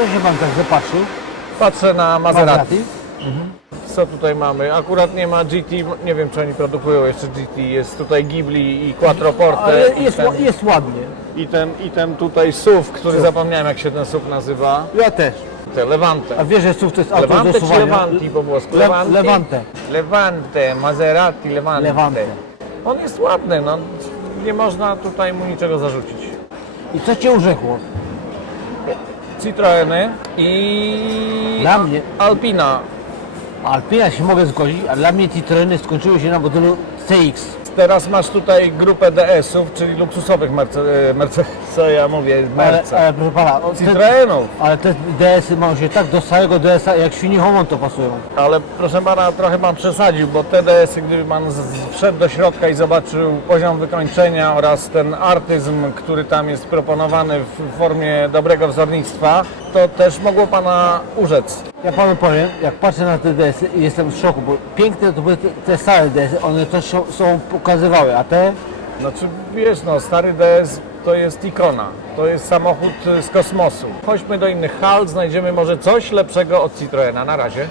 Co się pan tak zapatrzył? Patrzę na Maserati. Maserati? Co tutaj mamy? Akurat nie ma GT, nie wiem czy oni produkują jeszcze GT. Jest tutaj Ghibli i Quattroporte. Ale i, jest, ten, ła- jest ładnie. i, ten, I ten tutaj SUV, który zapomniałem jak się ten SUV nazywa. Ja też. Te Levante. A wiesz, że SUV to jest auto do Levante suwania? Levanti po włosku? Le- Levante. Levante, Maserati, Levante. Levante. On jest ładny, no. Nie można tutaj mu niczego zarzucić. I co cię urzekło? Citroeny i Dla mnie, Alpina. Alpina się mogę zgodzić, a dla mnie Citroeny skończyły się na modelu CX. Teraz masz tutaj grupę DS-ów, czyli luksusowych Merce- Mercedes, co ja mówię, Ale, Merce. ale proszę pana, o, te, Citroenów. ale te DS-y mają się tak do całego DS-a, jak świni homon to pasują. Ale proszę pana, trochę pan przesadził, bo te DS-y, gdyby pan z- z- wszedł do środka i zobaczył poziom wykończenia oraz ten artyzm, który tam jest proponowany w formie dobrego wzornictwa, to też mogło pana urzec. Ja panu powiem, jak patrzę na te DS-y i jestem w szoku, bo piękne to były te, te stare DS-y, one też są, są pokazywały, a te Znaczy, wiesz, no, stary DS to jest ikona, to jest samochód z kosmosu. Chodźmy do innych hal, znajdziemy może coś lepszego od Citroena. Na razie.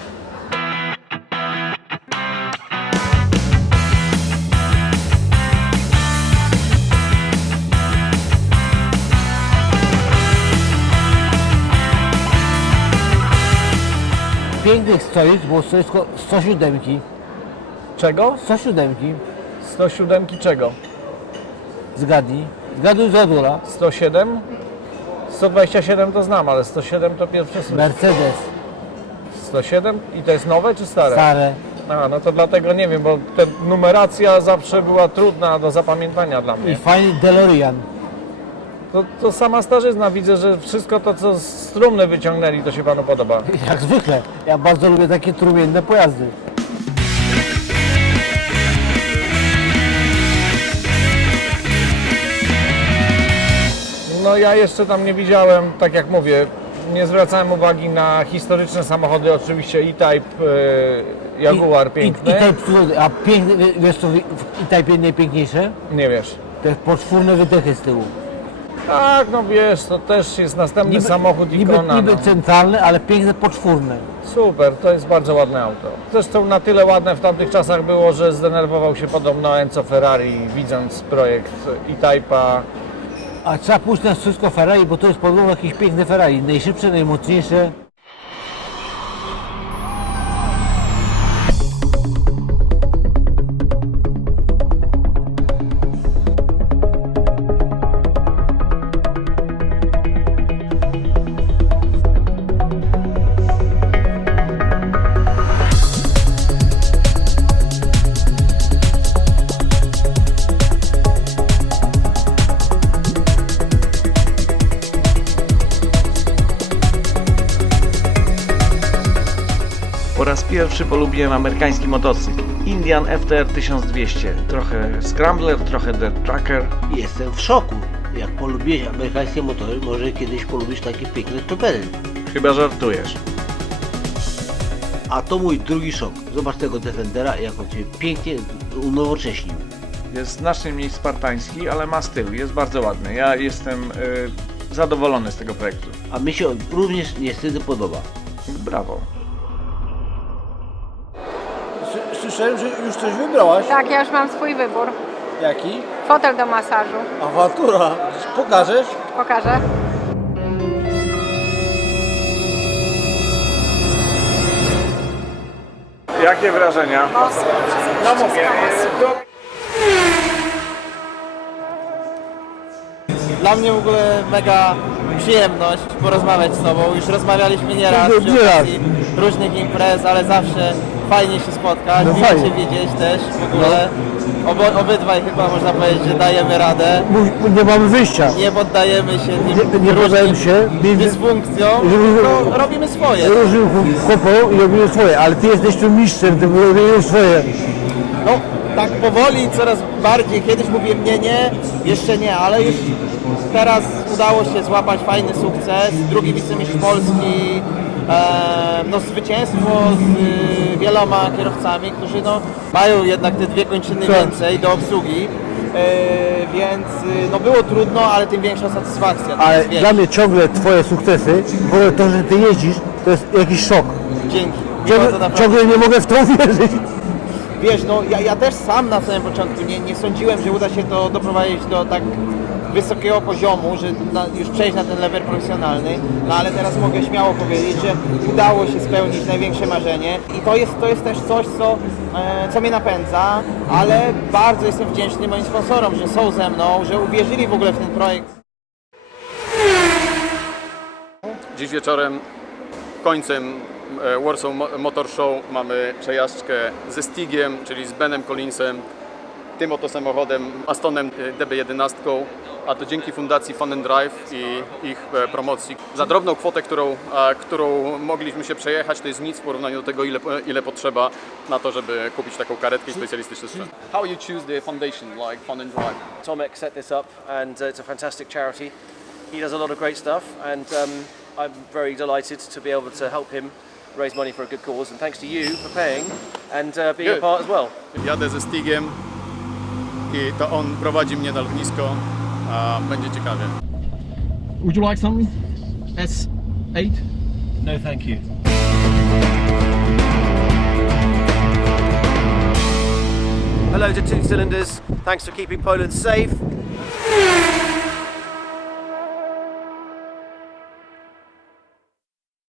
pięknych stoisk było stoisko 107, Czego? 107, 107 czego? Zgadnij, zgaduj Zadula, 107? 127 to znam, ale 107 to pierwsze słyszę. Mercedes, 107? I to jest nowe czy stare? stare, A, no to dlatego nie wiem, bo ta numeracja zawsze była trudna do zapamiętania dla i mnie. fajny DeLorean. To, to sama starzyzna, widzę, że wszystko to, co z trumny wyciągnęli, to się panu podoba. Jak zwykle, ja bardzo lubię takie trumienne pojazdy. No ja jeszcze tam nie widziałem, tak jak mówię, nie zwracałem uwagi na historyczne samochody, oczywiście E-Type, e, Jaguar I, piękny, i, i type, a piękny, wie- wiesz co w w E-Type najpiękniejsze? nie wiesz. Te podwórne wydechy z tyłu. Tak, no wiesz, to też jest następny samochód niby, ikona. niby no. centralne, ale piękne podwórne. Super, to jest bardzo ładne auto. Zresztą na tyle ładne w tamtych czasach było, że zdenerwował się podobno Enzo Ferrari, widząc projekt E-Type'a. A trzeba pójść na wszystko Ferrari, bo to jest podobno jakieś piękne Ferrari. Najszybsze, najmocniejsze. Pierwszy polubiłem amerykański motocykl. Indian FTR 1200. Trochę Scrambler, trochę Dirt Tracker. Jestem w szoku. Jak polubiłeś amerykańskie motory, może kiedyś polubisz takie piękne topery. Chyba żartujesz. A to mój drugi szok. Zobacz tego Defendera, jak on cię pięknie unowocześnił. Jest znacznie mniej spartański, ale ma styl. Jest bardzo ładny. Ja jestem y, zadowolony z tego projektu. A mi się on również niestety podoba. Brawo. Słyszałem, że już coś wybrałaś. Tak, ja już mam swój wybór. Jaki? Fotel do masażu. Awantura. Pokażesz? Pokażę. Jakie wrażenia? No mówię, Dla mnie w ogóle mega przyjemność porozmawiać z Tobą. Już rozmawialiśmy nieraz przy Nie raz. okazji różnych imprez, ale zawsze fajnie się spotkać, No miło fajnie. Cię widzieć też w ogóle. Obo, obydwaj chyba można powiedzieć, że dajemy radę. Mów- Nie mamy wyjścia. Nie poddajemy się tym Nie- nie poddajemy się. Nie- dysfunkcjom, Żeby- no, robimy swoje. Różnym chłopom i robimy swoje, ale ty jesteś tu mistrzem, ty robisz swoje. No, tak powoli, coraz bardziej. Kiedyś mówiłem nie, nie, jeszcze nie, ale już teraz udało się złapać fajny sukces. Drugi wicemistrz Polski, e, no zwycięstwo z wieloma kierowcami, którzy no, mają jednak te dwie kończyny Tak. więcej do obsługi. E, więc y, no było trudno, ale tym większa satysfakcja. Ale większa. dla mnie ciągle twoje sukcesy, w ogóle to, że ty jeździsz, to jest jakiś szok. Dzięki. Ciągle, ciągle nie mogę w to uwierzyć. Wiesz, no ja, ja też sam na samym początku nie, nie sądziłem, że uda się to doprowadzić do tak wysokiego poziomu, że już przejść na ten level profesjonalny, no ale teraz mogę śmiało powiedzieć, że udało się spełnić największe marzenie. I to jest, to jest też coś, co, e, co mnie napędza, ale bardzo jestem wdzięczny moim sponsorom, że są ze mną, że uwierzyli w ogóle w ten projekt. Dziś wieczorem, końcem e, Warsaw Mo- Motor Show mamy przejażdżkę ze Stigiem, czyli z Benem Collinsem, tym oto samochodem Astonem e, DB11, a to dzięki fundacji Fun and Drive i ich e, promocji. Za drobną kwotę, którą, a, którą mogliśmy się przejechać, to jest nic w porównaniu do tego, ile, ile potrzeba na to, żeby kupić taką karetkę i specjalistyczny sprzęt. How you choose the foundation, like Fun and Drive? Tomek set this up, and uh, it's a fantastic charity. He does a lot of great stuff, and um, I'm very delighted to be able to help him raise money for a good cause. And thanks to you for paying and uh, being a Good. part as well. Jadę ze Stigiem i to on prowadzi mnie na lotnisko, a będzie ciekawie. Would you like some S8? No, thank you. Hello to Two Cylinders. Thanks for keeping Poland safe.